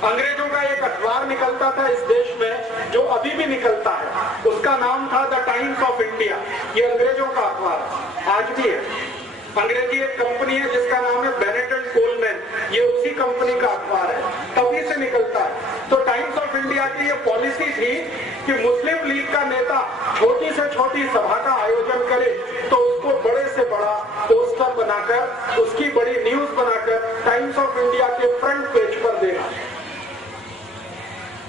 अंग्रेजों का एक अखबार निकलता था इस देश में, जो अभी भी निकलता है, उसका नाम था द टाइम्स ऑफ इंडिया। ये अंग्रेजों का अखबार है, आज भी है। अंग्रेजी एक कंपनी है जिसका नाम है बेनेट एंड कोलमैन, ये उसी कंपनी का अखबार है, तभी से निकलता है। तो टाइम्स ऑफ इंडिया की ये पॉलिसी थी कि मुस्लिम लीग का नेता छोटी से छोटी सभा का आयोजन करे तो उसको बड़े से बड़ा पोस्टर बनाकर, उसकी बड़ी न्यूज बनाकर टाइम्स ऑफ इंडिया के फ्रंट पेज पर देना।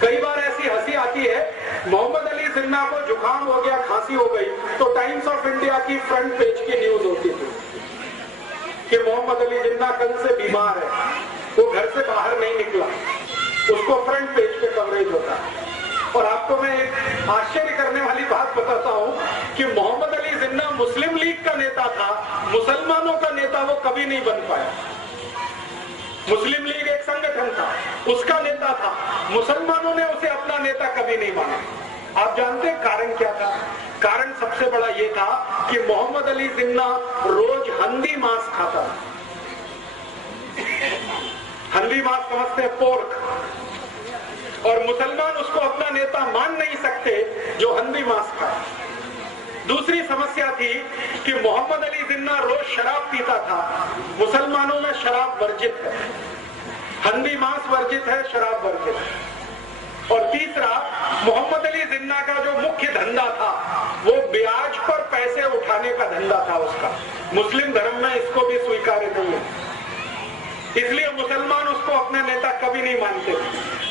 कई बार ऐसी हंसी आती है, मोहम्मद अली जिन्ना को जुकाम हो गया, खांसी हो गई, तो टाइम्स ऑफ इंडिया की फ्रंट पेज की न्यूज होती थी कि मोहम्मद अली जिन्ना कल से बीमार है, वो घर से बाहर नहीं निकला, उसको फ्रंट पेज पे कवरेज होता है। और आपको मैं एक आश्चर्य करने वाली बात बताता हूं कि मोहम्मद अली जिन्ना मुस्लिम लीग का नेता था, मुसलमानों का नेता वो कभी नहीं बन पाया। मुस्लिम लीग एक संगठन था, उसका नेता था, मुसलमानों ने उसे अपना नेता कभी नहीं माना। आप जानते हैं कारण क्या था? कारण सबसे बड़ा ये था कि मोहम्मद अली जिन्ना रोज हंदी मांस खाता था। हंदी मांस समझते हैं, पोर्क, और मुसलमान उसको अपना नेता मान नहीं सकते जो हंदी मांस खाए। दूसरी समस्या थी कि मोहम्मद अली जिन्ना रोज शराब पीता था, मुसलमानों में शराब वर्जित है, हंदी मांस वर्जित है, शराब वर्जित है। और तीसरा, मोहम्मद अली जिन्ना का जो मुख्य धंधा था वो ब्याज पर पैसे उठाने का धंधा था उसका। मुस्लिम धर्म में इसको भी स्वीकार्य नहीं है, इसलिए मुसलमान उसको अपने नेता कभी नहीं मानते।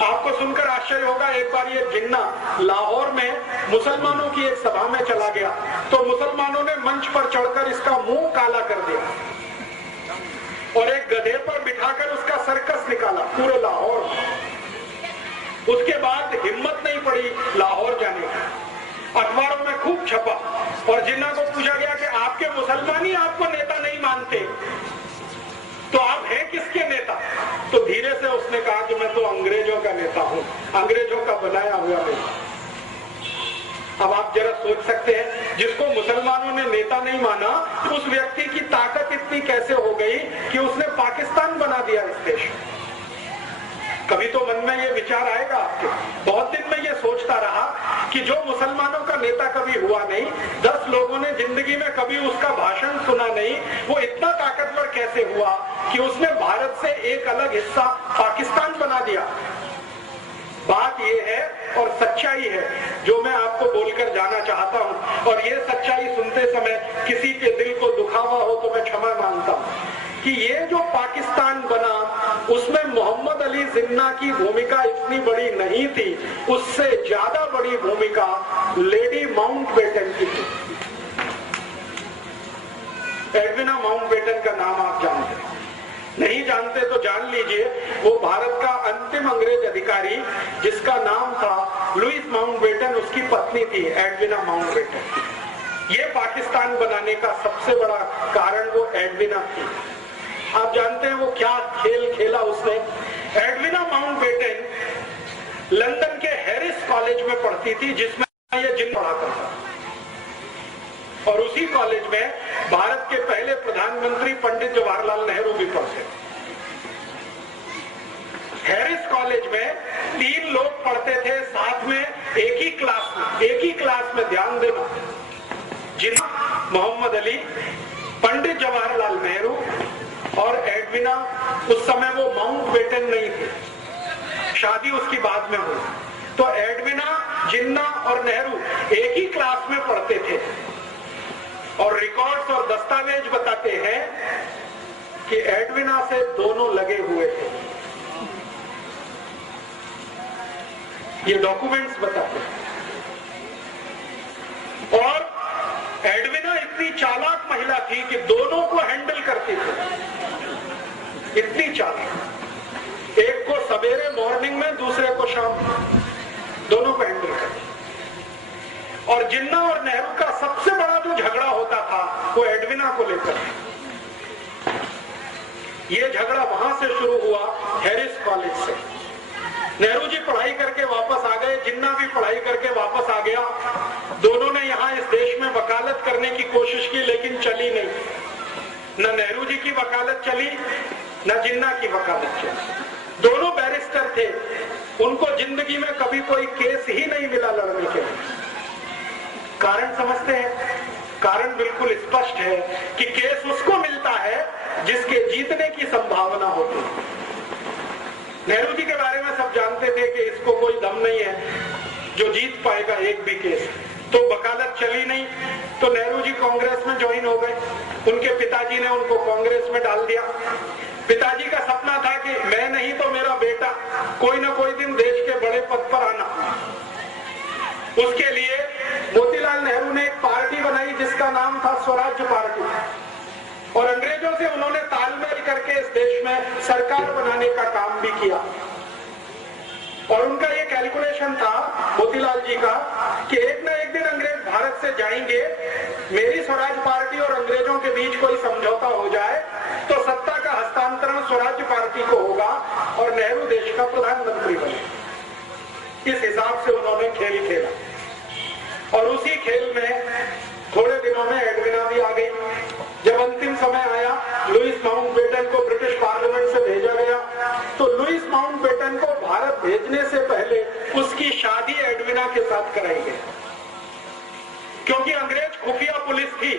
आपको सुनकर आश्चर्य होगा, एक बार ये जिन्ना लाहौर में मुसलमानों की एक सभा में चला गया तो मुसलमानों ने मंच पर चढ़कर इसका मुंह काला कर दिया और एक गधे पर बिठाकर उसका सर्कस निकाला पूरे लाहौर में। उसके बाद हिम्मत नहीं पड़ी लाहौर जाने की, अखबारों में खूब छपा और जिन्ना को पूछा गया कि आपके मुसलमान ही आपको नेता नहीं मानते तो आप हैं किसके नेता? तो धीरे से उसने कहा कि मैं तो अंग्रेजों का नेता हूं, अंग्रेजों का बनाया हुआ नेता। अब आप जरा सोच सकते हैं, जिसको मुसलमानों ने नेता नहीं माना, उस व्यक्ति की ताकत इतनी कैसे हो गई कि उसने पाकिस्तान बना दिया इस देश। कभी तो मन में ये विचार आएगा आपके। बहुत दिन में ये सोचता रहा कि जो मुसलमानों का नेता कभी हुआ नहीं, 10 लोगों ने जिंदगी में कभी उसका भाषण सुना नहीं, वो इतना ताकतवर कैसे हुआ कि उसने भारत से एक अलग हिस्सा पाकिस्तान बना दिया। बात ये है और सच्चाई है जो मैं आपको बोलकर जाना चाहता हूं, और ये सच्चाई सुनते समय किसी के दिल को दुखा हुआ हो तो मैं क्षमा मांगता हूं कि ये जो पाकिस्तान बना उसमें मोहम्मद अली जिन्ना की भूमिका इतनी बड़ी नहीं थी, उससे ज्यादा बड़ी भूमिका लेडी माउंटबेटन की थी। एडविना माउंटबेटन का नाम आप जानते हैं, नहीं जानते तो जान लीजिए। वो भारत का अंतिम अंग्रेज अधिकारी जिसका नाम था लुइस माउंटबेटन, उसकी पत्नी थी एडविना माउंटबेटन। ये पाकिस्तान बनाने का सबसे बड़ा कारण वो एडविना थी। आप जानते हैं वो क्या खेल खेला उसने? एडविना माउंटबेटन लंदन के हैरिस कॉलेज में पढ़ती थी जिसमें ये जिन पढ़ा करता, और उसी कॉलेज में भारत के पहले प्रधानमंत्री पंडित जवाहरलाल नेहरू भी पढ़ते। हैरिस कॉलेज में 3 लोग पढ़ते थे साथ में एक ही क्लास में ध्यान देना, जिन्ना मोहम्मद अली, पंडित जवाहरलाल नेहरू और एडविना। उस समय वो माउंटबेटन नहीं थे, शादी उसकी बाद में हुई। तो एडविना, जिन्ना और नेहरू एक ही क्लास में पढ़ते थे, और रिकॉर्ड्स और दस्तावेज बताते हैं कि एडविना से दोनों लगे हुए थे। ये डॉक्यूमेंट्स बताते हैं। और एडविना इतनी चालाक महिला थी कि दोनों को हैंडल करती थी, इतनी चालाक। एक को सवेरे मॉर्निंग में, दूसरे को शाम में, दोनों को हैंडल करती। और जिन्ना और नेहरू का सबसे बड़ा जो झगड़ा होता था वो एडविना को लेकर। ये झगड़ा वहां से शुरू हुआ, हैरिस कॉलेज से। नेहरू जी पढ़ाई करके वापस आ गए, जिन्ना भी पढ़ाई करके वापस आ गया। दोनों ने यहाँ इस देश में वकालत करने की कोशिश की लेकिन चली नहीं। न नेहरू जी की वकालत चली, न जिन्ना की वकालत चली। दोनों बैरिस्टर थे, उनको जिंदगी में कभी कोई केस ही नहीं मिला लड़ने के लिए। कारण समझते हैं? कारण बिल्कुल स्पष्ट है कि केस उसको मिलता है जिसके जीतने की संभावना होती है। नेहरू जी के बारे में सब जानते थे कि इसको कोई दम नहीं है जो जीत पाएगा एक भी केस। तो वकालत चली नहीं, तो नेहरू जी कांग्रेस में ज्वाइन हो गए। उनके पिताजी ने उनको कांग्रेस में डाल दिया। पिताजी का सपना था कि मैं नहीं तो मेरा बेटा कोई ना कोई दिन देश के बड़े पद पर आना। उसके लिए मोतीलाल नेहरू ने एक पार्टी बनाई जिसका नाम था स्वराज्य पार्टी, और अंग्रेजों से उन्होंने तालमेल करके इस देश में सरकार बनाने का काम भी किया। और उनका ये कैलकुलेशन था मोतीलाल जी का कि एक ना एक दिन अंग्रेज भारत से जाएंगे, मेरी स्वराज पार्टी और अंग्रेजों के बीच कोई समझौता हो जाए तो सत्ता का हस्तांतरण स्वराज्य पार्टी को होगा और नेहरू देश का प्रधानमंत्री बने। इस हिसाब से उन्होंने खेल खेला, और उसी खेल में थोड़े दिनों में एडविना भी आ गई। जब अंतिम समय आया, लुईस माउंटबेटन को ब्रिटिश पार्लियामेंट से भेजा गया, तो लुईस माउंटबेटन को भारत भेजने से पहले उसकी शादी एडविना के साथ कराई गई, क्योंकि अंग्रेज खुफिया पुलिस थी।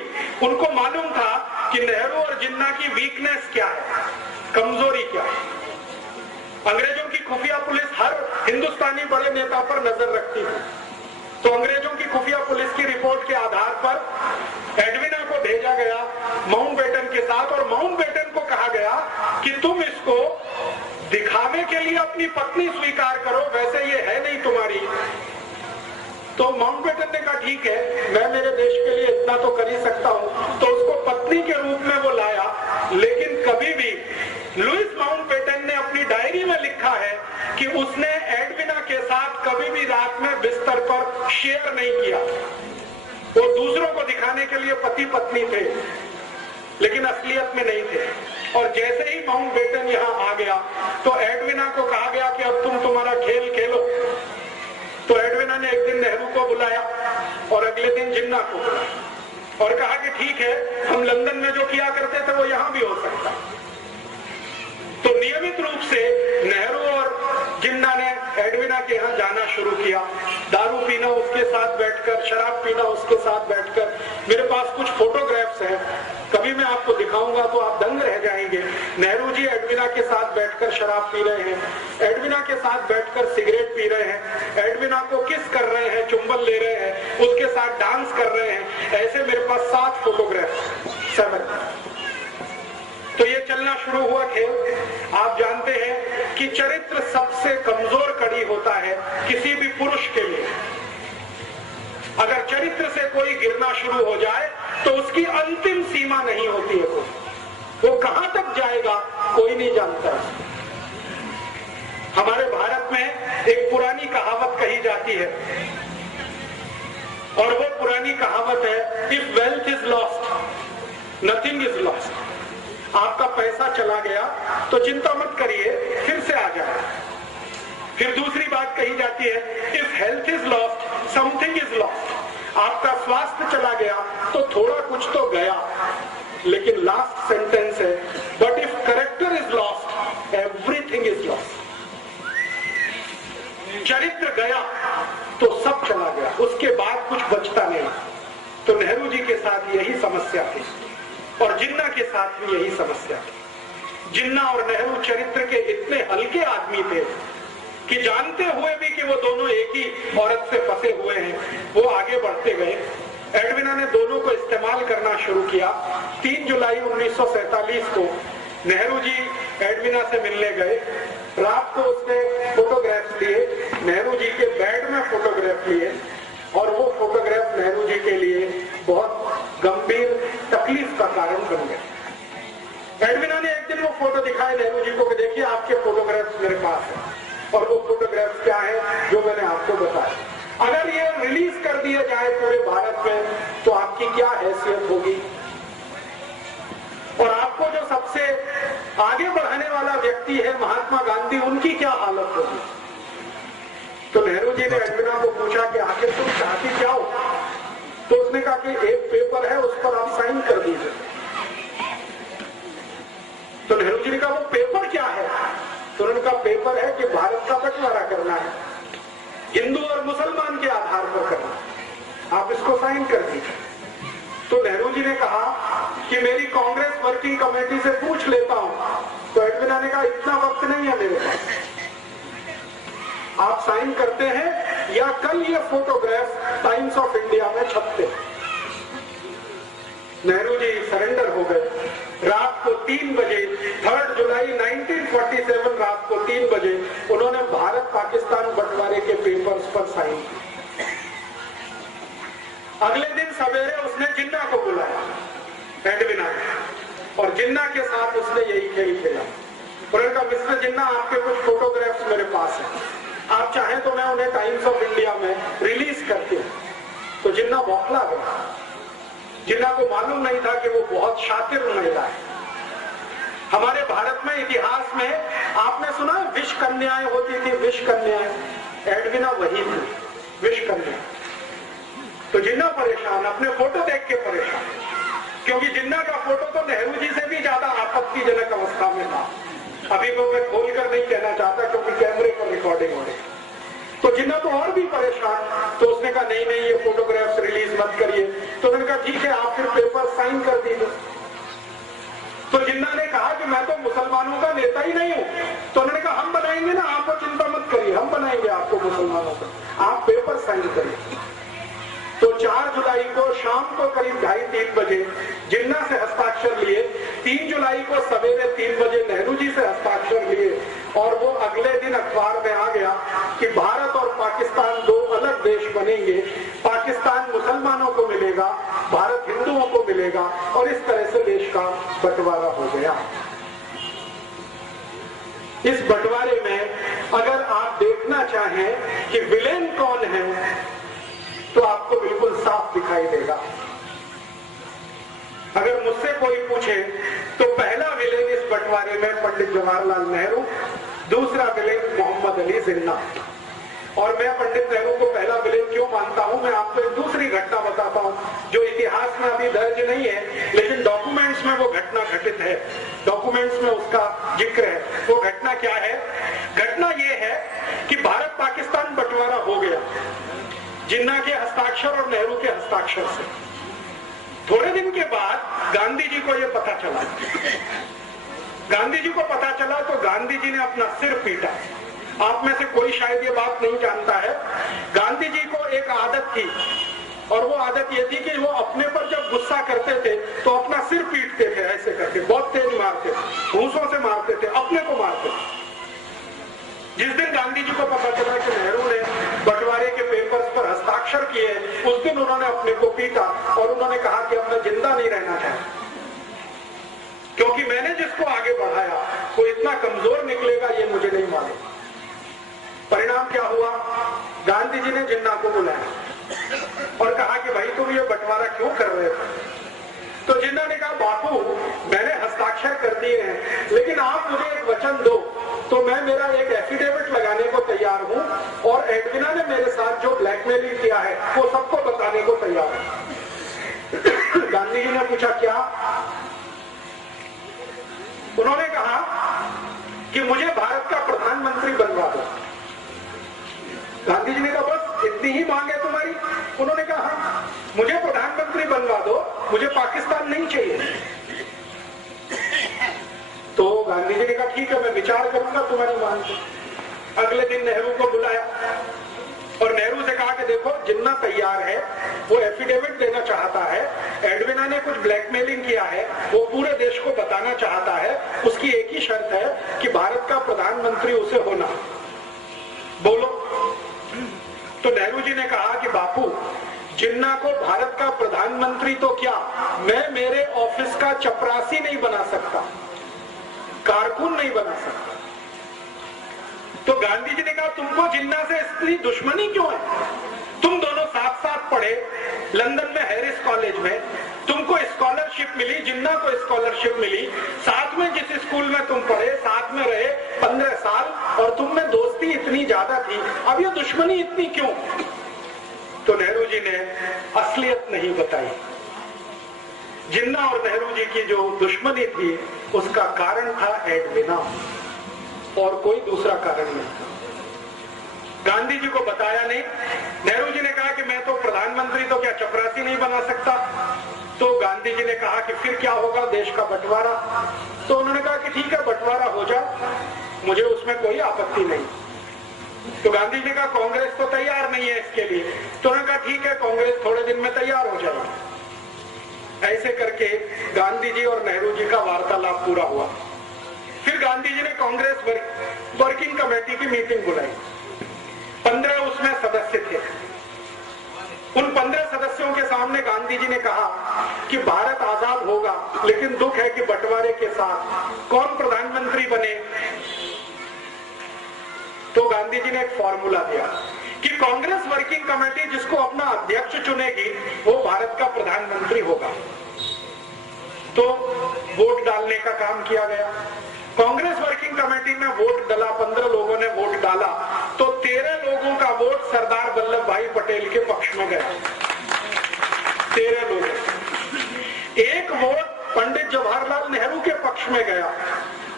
उनको मालूम था कि नेहरू और जिन्ना की वीकनेस क्या है, कमजोरी क्या है। अंग्रेजों की खुफिया पुलिस हर हिंदुस्तानी बड़े नेता पर नजर रखती थी, तो अंग्रेजों की खुफिया पुलिस की रिपोर्ट के आधार पर एडविना को भेजा गया माउंटबेटन के साथ, और माउंटबेटन को कहा गया कि तुम इसको दिखावे के लिए अपनी पत्नी स्वीकार करो, वैसे ये है नहीं तुम्हारी। तो माउंटबेटन ने कहा ठीक है, मैं मेरे देश के लिए इतना तो कर ही सकता हूं, तो उसको पत्नी के रूप में वो लाया। लेकिन कभी भी लुईस माउंटबेटन ने अपनी डायरी में लिखा है कि उसने एडविना के साथ कभी भी रात में बिस्तर पर शेयर नहीं किया। वो दूसरों को दिखाने के लिए पति पत्नी थे, लेकिन असलियत में नहीं थे। और जैसे ही माउंटबेटन यहाँ आ गया तो एडविना को कहा गया कि अब तुम तुम्हारा खेल खेलो। तो एडविना ने एक दिन नेहरू को बुलाया और अगले दिन जिन्ना को बुलाया और कहा कि ठीक है, हम लंदन में जो किया करते थे वो यहाँ भी हो सकता। तो नियमित रूप से नेहरू और जिन्ना ने एडविना के यहाँ जाना शुरू किया, दारू पीना उसके साथ बैठकर, शराब पीना उसके साथ बैठकर। मेरे पास कुछ फोटोग्राफ्स हैं, कभी मैं आपको दिखाऊंगा तो आप दंग रह जाएंगे। नेहरू जी एडविना के साथ बैठकर शराब पी रहे हैं, एडविना के साथ बैठकर सिगरेट पी रहे हैं, एडविना को किस कर रहे हैं, चुंबन ले रहे हैं, उसके साथ डांस कर रहे हैं। ऐसे मेरे पास 7 फोटोग्राफ्स, 7। तो ये चलना शुरू हुआ खेल। आप जानते हैं कि चरित्र सबसे कमजोर कड़ी होता है किसी भी पुरुष के लिए। अगर चरित्र से कोई गिरना शुरू हो जाए तो उसकी अंतिम सीमा नहीं होती है, वो कहां तक जाएगा कोई नहीं जानता। हमारे भारत में एक पुरानी कहावत कही जाती है, और वो पुरानी कहावत है, if wealth is lost nothing is lost. आपका पैसा चला गया तो चिंता मत करिए, फिर से आ जाए। फिर दूसरी बात कही जाती है, if health is lost something is lost. आपका स्वास्थ्य चला गया तो थोड़ा कुछ तो गया, लेकिन लास्ट सेंटेंस है, but if character is lost everything is lost. चरित्र गया तो सब चला गया, उसके बाद कुछ बचता नहीं। तो नेहरू जी के साथ यही समस्या थी, और जिन्ना के साथ भी यही समस्या थी। जिन्ना और नेहरू चरित्र के इतने हल्के आदमी थे कि जानते हुए भी कि वो दोनों एक ही औरत से फंसे हुए हैं, वो आगे बढ़ते गए। एडविना ने दोनों को इस्तेमाल करना शुरू किया। 3 जुलाई 1947 को नेहरू जी एडविना से मिलने गए। रात को उसने फोटोग्राफ लिए, नेहरू जी के बेड में फोटोग्राफ लिए, और वो फोटोग्राफ नेहरू जी के लिए बहुत गंभीर तकलीफ का कारण बन गए। एडविना ने एक दिन वो फोटो दिखाए नेहरू जी को कि देखिए आपके फोटोग्राफ्स मेरे पास है, और वो फोटोग्राफ्स क्या है जो मैंने आपको बताया। अगर ये रिलीज कर दिया जाए पूरे भारत में तो आपकी क्या हैसियत होगी, और आपको जो सबसे आगे बढ़ाने वाला व्यक्ति है महात्मा गांधी, उनकी क्या हालत होगी। तो नेहरू जी ने एडविना को पूछा कि आखिर तुम चाहती क्या हो। तो उसने कहा कि एक पेपर है, उस पर आप साइन कर दीजिए। तो नेहरू जी ने कहा वो पेपर क्या है। तो उनका पेपर है कि भारत का बंटवारा करना है, हिंदू और मुसलमान के आधार पर करना, आप इसको साइन कर दीजिए। तो नेहरू जी ने कहा कि मेरी कांग्रेस वर्किंग कमेटी से पूछ लेता हूं। तो एडविना ने कहा इतना वक्त नहीं है मेरे पास, आप साइन करते हैं या कल ये फोटोग्राफ टाइम्स ऑफ इंडिया में छपते हैं। नेहरू जी सरेंडर हो गए। रात को 3 बजे 3 जुलाई 1947 रात को 3 बजे उन्होंने भारत पाकिस्तान बंटवारे के पेपर्स पर साइन किए। अगले दिन सवेरे उसने जिन्ना को बुलाया, एडविना ने, और जिन्ना के साथ उसने यही खेल खेला। उन्होंने कहा मिस्टर जिन्ना, आपके कुछ फोटोग्राफ्स मेरे पास हैं, आप चाहें तो मैं उन्हें टाइम्स ऑफ इंडिया में रिलीज करती हूं। तो जिन्ना बौखला गया। जिन्ना को मालूम नहीं था कि वो बहुत शातिर महिला है। हमारे भारत में इतिहास में आपने सुना है विष कन्याएं होती थी, विष कन्याएं, एडविना वही थी, विष कन्या। तो जिन्ना परेशान, अपने फोटो देख के परेशान, क्योंकि जिन्ना का फोटो तो नेहरू जी से भी ज्यादा आपत्तिजनक अवस्था में था। अभी वो मैं खोलकर नहीं कहना चाहता क्योंकि कैमरे पर रिकॉर्डिंग हो रही। तो जिन्ना तो और भी परेशान। तो उसने कहा नहीं नहीं, ये फोटोग्राफ्स रिलीज मत करिए। तो उन्होंने कहा ठीक है, आप फिर पेपर साइन कर दीजिए। तो जिन्ना ने कहा कि मैं तो मुसलमानों का नेता ही नहीं हूं। तो उन्होंने कहा हम बनाएंगे ना, आपको चिंता मत करिए, हम बनाएंगे आपको मुसलमानों का, आप पेपर साइन करिए। तो 4 जुलाई को शाम को करीब 2:30-3 बजे जिन्ना से हस्ताक्षर लिए, 3 जुलाई को सवेरे 3 बजे नेहरू जी से हस्ताक्षर लिए, और वो अगले दिन अखबार में आ गया कि भारत और पाकिस्तान 2 अलग देश बनेंगे, पाकिस्तान मुसलमानों को मिलेगा, भारत हिंदुओं को मिलेगा, और इस तरह से देश का बंटवारा हो गया। इस बंटवारे में अगर आप देखना चाहें कि विलेन कौन है तो आपको बिल्कुल साफ दिखाई देगा। अगर मुझसे कोई पूछे तो पहला विलेन इस बंटवारे में पंडित जवाहरलाल नेहरू, दूसरा विलेन मोहम्मद अली जिन्ना। और मैं पंडित नेहरू को पहला विलेन क्यों मानता हूं, मैं आपको एक दूसरी घटना बताता हूं जो इतिहास में अभी दर्ज नहीं है, लेकिन डॉक्यूमेंट्स में वो घटना घटित है, डॉक्यूमेंट्स में उसका जिक्र है। वो घटना क्या है? घटना ये है कि भारत पाकिस्तान बंटवारा हो गया जिन्ना के हस्ताक्षर और नेहरू के हस्ताक्षर से। थोड़े दिन के बाद गांधी जी को यह पता चला। गांधी जी को पता चला तो गांधी जी ने अपना सिर पीटा। आप में से कोई शायद ये बात नहीं जानता है, गांधी जी को एक आदत थी, और वो आदत ये थी कि वो अपने पर जब गुस्सा करते थे तो अपना सिर पीटते थे, ऐसे करके बहुत तेज मारते थे, घूंसों से मारते थे, अपने को मारते थे। जिस दिन गांधी जी को पता चला कि नेहरू ने बंटवारे के पेपर्स पर हस्ताक्षर किए, उस दिन उन्होंने अपने को पीटा और उन्होंने कहा कि अब मैं जिंदा नहीं रहना चाहता, क्योंकि मैंने जिसको आगे बढ़ाया वो इतना कमजोर निकलेगा ये मुझे नहीं मालूम। परिणाम क्या हुआ? गांधी जी ने जिन्ना को बुलाया और कहा कि भाई तुम ये बंटवारा क्यों कर रहे हो? तो जिन्ना ने कहा बापू मैंने हस्ताक्षर कर दिए हैं, लेकिन आप मुझे एक वचन दो तो मैं मेरा एक एफिडेविट लगाने को तैयार हूं, और एडविना ने मेरे साथ जो ब्लैकमेलिंग किया है वो सबको बताने को तैयार है। गांधी जी ने पूछा क्या? उन्होंने कहा कि मुझे भारत का प्रधानमंत्री बनवा दो। गांधी जी ने कहा बस इतनी ही मांग है तुम्हारी? उन्होंने कहा हाँ, मुझे प्रधानमंत्री बनवा दो, मुझे पाकिस्तान नहीं चाहिए। तो गांधी जी ने कहा ठीक है मैं विचार करूंगा तुम्हारी मांग पर। अगले दिन नेहरू को बुलाया और नेहरू से कहा कि देखो जिन्ना तैयार है, वो एफिडेविट देना चाहता है, एडविना ने कुछ ब्लैकमेलिंग किया है, वो पूरे देश को बताना चाहता है, उसकी एक ही शर्त है कि भारत का प्रधानमंत्री उसे होना। बोलो। तो नेहरू जी ने कहा कि बापू जिन्ना को भारत का प्रधानमंत्री तो क्या, मैं मेरे ऑफिस का चपरासी नहीं बना सकता, कारकुन नहीं बना सकता। तो गांधी जी ने कहा तुमको जिन्ना से इतनी दुश्मनी क्यों है? तुम दोनों साथ साथ पढ़े लंदन में हैरिस कॉलेज में, तुमको स्कॉलरशिप मिली, जिन्ना को स्कॉलरशिप मिली, साथ में जिस स्कूल में तुम पढ़े साथ में रहे 15 साल, और तुम में दोस्ती इतनी ज्यादा थी, अब ये दुश्मनी इतनी क्यों? तो नेहरू जी ने असलियत नहीं बताई। जिन्ना और नेहरू जी की जो दुश्मनी थी उसका कारण था एडविना। और कोई दूसरा कारण नहीं। गांधी जी को बताया नहीं। नेहरू जी ने कहा कि मैं तो प्रधानमंत्री तो क्या चपरासी नहीं बना सकता। तो गांधी जी ने कहा कि फिर क्या होगा, देश का बंटवारा। तो उन्होंने कहा कि ठीक है, बंटवारा हो जाए, मुझे उसमें कोई आपत्ति नहीं। तो गांधी जी का कांग्रेस तो तैयार नहीं है इसके लिए। तो उन्होंने कहा ठीक है, कांग्रेस थोड़े दिन में तैयार हो जाएगी। ऐसे करके गांधी जी और नेहरू जी का वार्तालाप पूरा हुआ। फिर गांधी जी ने कांग्रेस वर्किंग कमेटी की मीटिंग बुलाई। 15 उसमें सदस्य थे। उन 15 सदस्यों के सामने गांधी जी ने कहा कि भारत आजाद होगा, लेकिन दुख है कि बंटवारे के साथ कौन प्रधानमंत्री बने। तो गांधी जी ने एक फॉर्मूला दिया कि कांग्रेस वर्किंग कमेटी जिसको अपना अध्यक्ष चुनेगी वो भारत का प्रधानमंत्री होगा। तो वोट डालने का काम किया गया। कांग्रेस वर्किंग कमेटी में वोट डाला, 15 लोगों ने वोट डाला, तो 13 लोगों का वोट सरदार वल्लभ भाई पटेल के पक्ष में गया। 13 लोग। एक वोट पंडित जवाहरलाल नेहरू के पक्ष में गया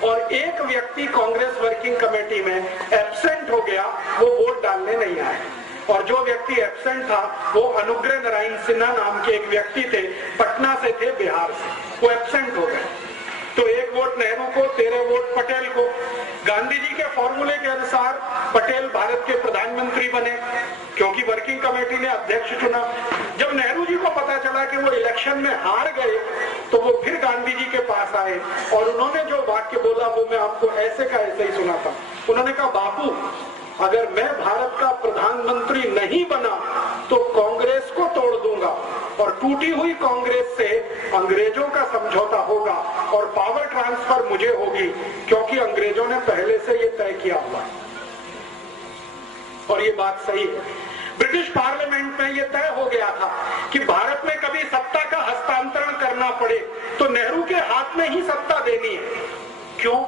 और एक व्यक्ति कांग्रेस वर्किंग कमेटी में एब्सेंट हो गया, वो वोट डालने नहीं आया। और जो व्यक्ति एब्सेंट था वो अनुग्रह नारायण सिन्हा नाम के एक व्यक्ति थे, पटना से थे, बिहार से। वो एब्सेंट हो गए। तो एक वोट नेहरू को, 13 वोट पटेल को। गांधी जी के फॉर्मूले के अनुसार पटेल भारत के प्रधानमंत्री बने, क्योंकि वर्किंग कमेटी ने अध्यक्ष चुना। जब नेहरू जी को पता चला कि वो इलेक्शन में हार गए, तो वो फिर गांधी जी के पास आए और उन्होंने जो वाक्य बोला वो मैं आपको ऐसे का ऐसे ही सुनाता। उन्होंने कहा, बापू, अगर मैं भारत का प्रधानमंत्री नहीं बना तो कांग्रेस को तोड़ दूंगा और टूटी हुई कांग्रेस से अंग्रेजों का समझौता होगा और पावर ट्रांसफर मुझे होगी, क्योंकि अंग्रेजों ने पहले से ये तय किया हुआ। और ये बात सही है। ब्रिटिश पार्लियामेंट में ये तय हो गया था कि भारत में कभी सत्ता का हस्तांतरण करना पड़े तो नेहरू के हाथ में ही सत्ता देनी है। क्यों?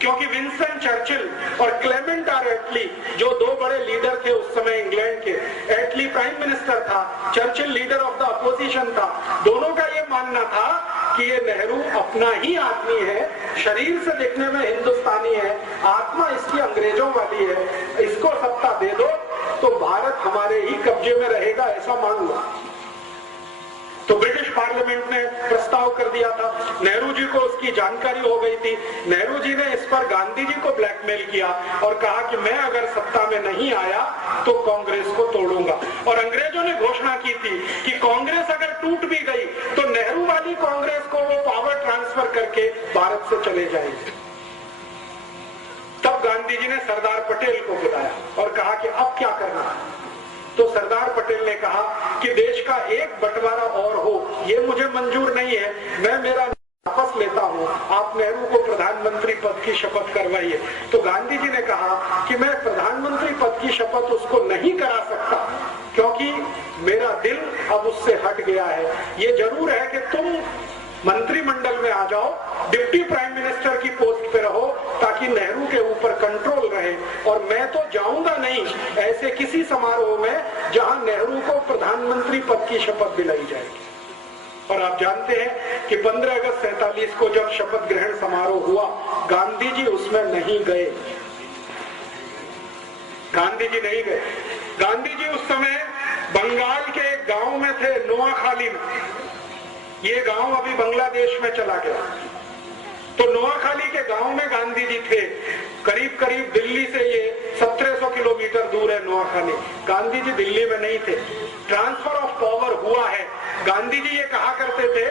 क्योंकि विंस्टन चर्चिल और क्लेमेंट आर एटली, जो दो बड़े लीडर थे उस समय इंग्लैंड के, एटली प्राइम मिनिस्टर था, Churchill leader of the opposition था, दोनों का ये मानना था कि ये नेहरू अपना ही आदमी है, शरीर से दिखने में हिंदुस्तानी है, आत्मा इसकी अंग्रेजों वाली है, इसको सत्ता दे दो तो भारत हमारे ही कब्जे में रहेगा, ऐसा मान लो। तो ब्रिटिश पार्लियामेंट ने प्रस्ताव कर दिया था। नेहरू जी को उसकी जानकारी हो गई थी। नेहरू जी ने इस पर गांधी जी को ब्लैकमेल किया और कहा कि मैं अगर सत्ता में नहीं आया तो कांग्रेस को तोड़ूंगा। और अंग्रेजों ने घोषणा की थी कि कांग्रेस अगर टूट भी गई तो नेहरू वाली कांग्रेस को वो पावर ट्रांसफर करके भारत से चले जाएंगे। तब गांधी जी ने सरदार पटेल को बुलाया और कहा कि अब क्या करना है। तो सरदार पटेल ने कहा कि देश का एक बंटवारा और हो, ये मुझे मंजूर नहीं है, मैं मेरा वापस लेता हूं, आप नेहरू को प्रधानमंत्री पद की शपथ करवाइए। तो गांधी जी ने कहा कि मैं प्रधानमंत्री पद की शपथ उसको नहीं करा सकता, क्योंकि मेरा दिल अब उससे हट गया है। ये जरूर है कि तुम मंत्रिमंडल में आ जाओ, डिप्टी प्राइम मिनिस्टर की पोस्ट पे रहो, ताकि नेहरू के ऊपर कंट्रोल रहे, और मैं तो जाऊंगा नहीं ऐसे किसी समारोह में जहां नेहरू को प्रधानमंत्री पद की शपथ दिलाई जाएगी। और आप जानते हैं कि 15 अगस्त 47 को जब शपथ ग्रहण समारोह हुआ, गांधी जी उसमें नहीं गए। गांधी जी नहीं गए। गांधी जी उस समय बंगाल के एक गांव में थे, नोआखाली में। ये गांव अभी बांग्लादेश में चला गया। तो नोआखाली के गांव में गांधी जी थे। करीब करीब दिल्ली से ये 1700 किलोमीटर दूर है नोआखाली। गांधी जी दिल्ली में नहीं थे। ट्रांसफर ऑफ पावर हुआ है। गांधी जी ये कहा करते थे,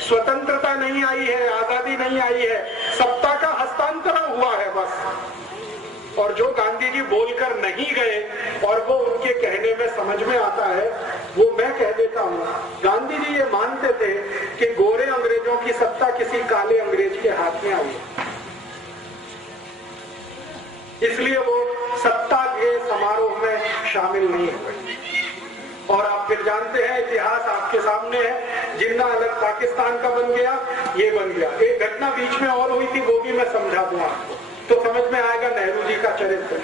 स्वतंत्रता नहीं आई है, आजादी नहीं आई है, सत्ता का हस्तांतरण हुआ है बस। और जो गांधी जी बोलकर नहीं गए और वो उनके कहने में समझ में आता है, वो मैं कह देता हूं। गांधी जी ये मानते थे कि गोरे अंग्रेजों की सत्ता किसी काले अंग्रेज के हाथ में आई, इसलिए वो सत्ता के समारोह में शामिल नहीं हुए। और आप फिर जानते हैं, इतिहास आपके सामने है, जिन्ना अलग पाकिस्तान का बन गया, ये बन गया। एक घटना बीच में और हुई थी, वो भी मैं समझा दूं आपको, तो समझ में आएगा नेहरू जी का चरित्र।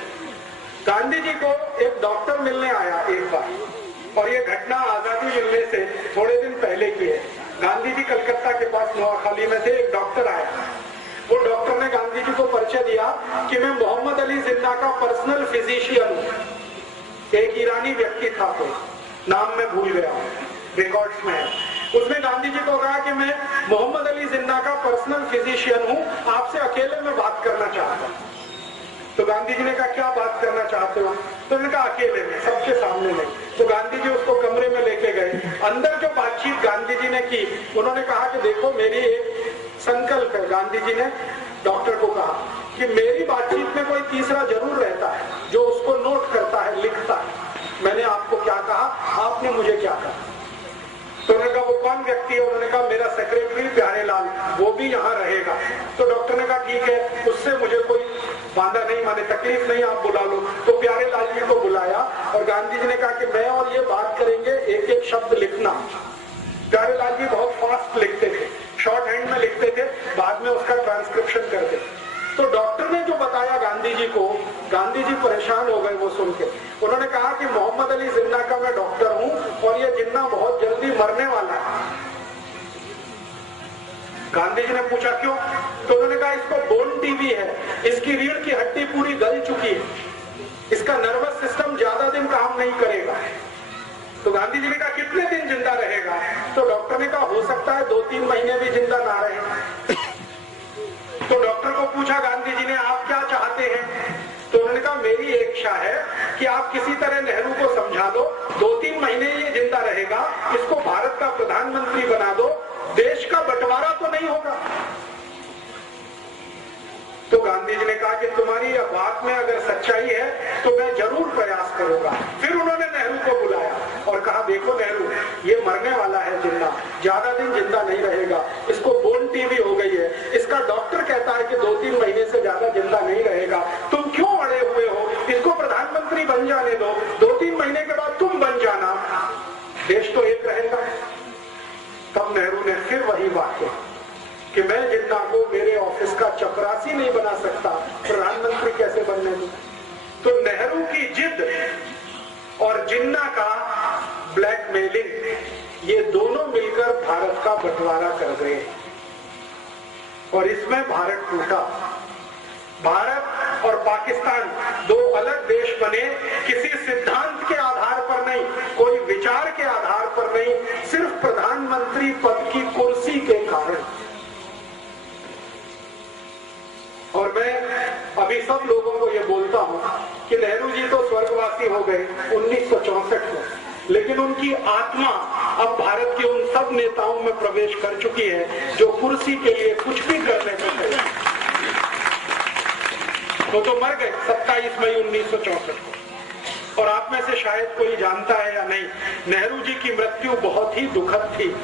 गांधी जी को एक डॉक्टर मिलने आया एक बार, और ये घटना आजादी मिलने से थोड़े दिन पहले की है। गांधी जी कलकत्ता के पास नोआखाली में थे, एक डॉक्टर आया। वो डॉक्टर ने गांधी जी को परिचय दिया कि मैं मोहम्मद अली जिन्ना का पर्सनल फिजिशियन हूँ। एक ईरानी व्यक्ति था, तो नाम मैं भूल गया, रिकॉर्ड्स में है। उसने गांधी जी को कहा कि मैं मोहम्मद अली जिन्ना का पर्सनल फिजिशियन हूँ, आपसे अकेले में बात करना चाहता हूँ। तो गांधी जी ने कहा क्या बात करना चाहते हो? तो उन्होंने कहा अकेले में, सबके सामने नहीं। तो गांधी जी उसको कमरे में लेके गए। अंदर जो बातचीत गांधी जी ने की, उन्होंने कहा कि देखो मेरी एक संकल्प है। गांधी जी ने डॉक्टर को कहा कि मेरी बातचीत में कोई तीसरा जरूर रहता है जो उसको नोट करता है, लिखता है। मैंने आपको क्या कहा, आपने मुझे क्या कहा? तो उन्होंने कहा वो कौन व्यक्ति है? उन्होंने कहा मेरा सेक्रेटरी प्यारेलाल, वो भी यहाँ रहेगा। तो डॉक्टर ने कहा ठीक है, उससे मुझे कोई बांधा नहीं, माने तकलीफ नहीं, आप बुला लो। तो प्यारेलाल जी को बुलाया और गांधी जी ने कहा कि मैं और ये बात करेंगे, एक एक शब्द लिखना। प्यारेलाल जी बहुत फास्ट लिखते थे, शॉर्ट हैंड में लिखते थे, बाद में उसका ट्रांसक्रिप्शन करते। तो डॉक्टर ने जो बताया गांधी जी को, गांधी जी परेशान हो गए वो सुन के। उन्होंने कहा कि मोहम्मद अली जिन्ना का मैं डॉक्टर हूं और ये जिन्ना बहुत जल्दी मरने वाला है। गांधी जी ने पूछा क्यों? तो उन्होंने कहा इसको बोन टीबी है, इसकी रीढ़ की हड्डी पूरी गल चुकी है, इसका नर्वस सिस्टम ज्यादा दिन काम नहीं करेगा। तो गांधी जी ने कहा कितने दिन जिंदा रहेगा? तो डॉक्टर ने कहा हो सकता है 2-3 महीने भी जिंदा ना रहे। तो डॉक्टर को पूछा गांधी जी ने आप क्या चाहते हैं? तो उन्होंने कहा मेरी एक इच्छा है कि आप किसी तरह नेहरू को समझा दो, 2-3 महीने ये जिंदा रहेगा, इसको भारत का प्रधानमंत्री बना दो, देश का बंटवारा तो नहीं होगा। तो गांधी जी ने कहा कि तुम्हारी यह बात में अगर सच्चाई है तो मैं जरूर प्रयास करूंगा। फिर उन्होंने नेहरू को बुलाया और कहा देखो नेहरू, ये मरने वाला है जिन्ना, ज्यादा दिन जिंदा नहीं रहेगा, इसको बोन टीबी हो गई है, इसका डॉक्टर कहता है कि 2-3 महीने से ज्यादा जिंदा नहीं रहेगा, तुम क्यों अड़े हुए हो? इसको प्रधानमंत्री बन जाने दो, 2-3 महीने के बाद तुम बन जाना, देश तो एक रहेगा। तब नेहरू ने फिर वही बात कही कि मैं जिन्ना को मेरे ऑफिस का चपरासी नहीं बना सकता, प्रधानमंत्री कैसे बनने दूं? तो नेहरू की जिद और जिन्ना का ब्लैकमेलिंग, ये दोनों मिलकर भारत का बंटवारा कर गए और इसमें भारत टूटा। भारत और पाकिस्तान दो अलग देश बने, किसी सिद्धांत के आधार पर नहीं, कोई विचार के आधार पर नहीं, सिर्फ प्रधानमंत्री पद की कुर्सी के कारण। और मैं अभी सब लोगों को ये बोलता हूं कि नेहरू जी तो स्वर्गवासी हो गए 1964 में, लेकिन उनकी आत्मा अब भारत के उन सब नेताओं में प्रवेश कर चुकी है जो कुर्सी के लिए कुछ भी करने को तैयार। वो तो मर गए 27 मई 1964 को। और आप में से शायद कोई जानता है या नहीं, नेहरू जी की मृत्यु बहुत ही दुखद थी।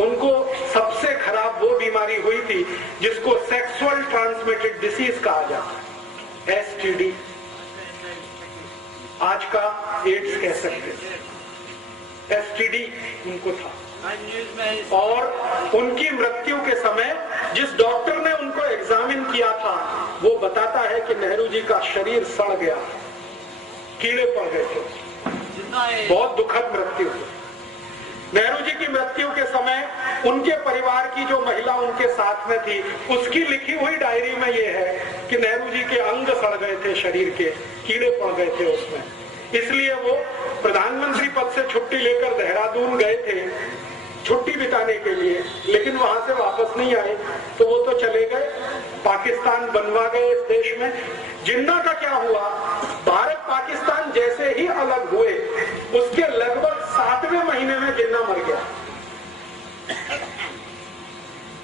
उनको सबसे खराब वो बीमारी हुई थी जिसको सेक्सुअल ट्रांसमिटेड डिसीज कहा जाता है, STD, आज का एड्स कह सकते हैं। STD उनको था और उनकी मृत्यु के समय जिस डॉक्टर ने उनको एग्जामिन किया था वो बताता है कि नेहरू जी का शरीर सड़ गया, कीड़े पड़ गए थे। बहुत दुखद मृत्यु थी। नेहरू जी की मृत्यु के समय उनके परिवार की जो महिला उनके साथ में थी, उसकी लिखी हुई डायरी में ये है कि नेहरू जी के अंग सड़ गए थे, शरीर के कीड़े पड़ गए थे उसमें, इसलिए वो प्रधानमंत्री पद से छुट्टी लेकर देहरादून गए थे छुट्टी बिताने के लिए, लेकिन वहां से वापस नहीं आए। तो वो तो चले गए, पाकिस्तान बनवा गए इस देश में। जिन्ना का क्या हुआ? भारत पाकिस्तान जैसे ही अलग हुए उसके लगभग 7वें महीने में जिन्ना मर गया।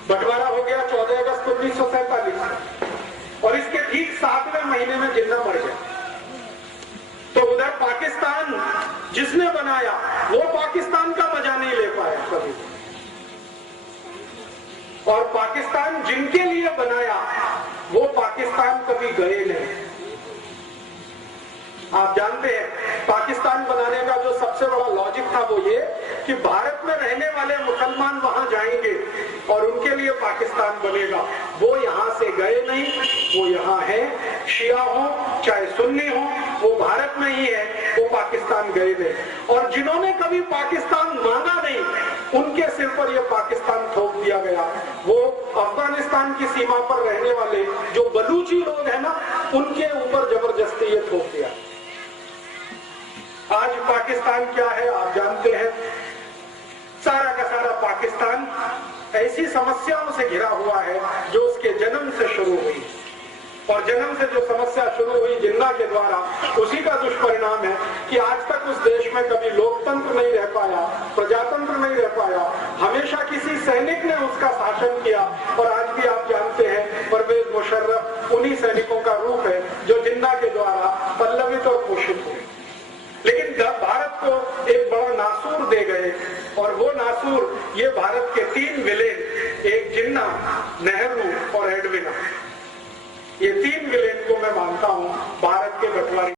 बंटवारा हो गया 14 अगस्त 1947 और इसके ठीक 7वें महीने में जिन्ना मर गया। तो उधर पाकिस्तान जिसने बनाया वो पाकिस्तान का मजा नहीं ले पाया कभी, और पाकिस्तान जिनके लिए बनाया वो पाकिस्तान कभी गए नहीं। आप जानते हैं पाकिस्तान बनाने का जो सबसे बड़ा लॉजिक था वो ये कि भारत में रहने वाले मुसलमान वहां जाएंगे और उनके लिए पाकिस्तान बनेगा। वो यहां से गए नहीं, वो यहां है, शिया हो चाहे सुन्नी हो वो भारत में ही है, वो पाकिस्तान गए थे। और जिन्होंने कभी पाकिस्तान मांगा नहीं, उनके सिर पर यह पाकिस्तान थोप दिया गया। वो अफगानिस्तान की सीमा पर रहने वाले जो बलूची लोग हैं ना, उनके ऊपर जबरदस्ती ये थोप दिया। आज पाकिस्तान क्या है आप जानते हैं। सारा का सारा पाकिस्तान ऐसी समस्याओं से घिरा हुआ है जो उसके जन्म से शुरू हुई, और जन्म से जो समस्या शुरू हुई जिन्ना के द्वारा, उसी का दुष्परिणाम है कि आज तक उस देश में कभी लोकतंत्र नहीं रह पाया, प्रजातंत्र नहीं रह पाया। हमेशा किसी सैनिक ने उसका शासन किया, और आज भी आप जानते हैं परवेज मुशर्रफ उन्हीं सैनिकों का रूप है जो जिन्ना के द्वारा पल्लवित और पोषित हुए। लेकिन भारत को एक बड़ा नासूर दे गए, और वो नासूर ये भारत के 3 विलेन, एक जिन्ना, नेहरू और एडविना, ये 3 विलेन को मैं मानता हूं भारत के बंटवारे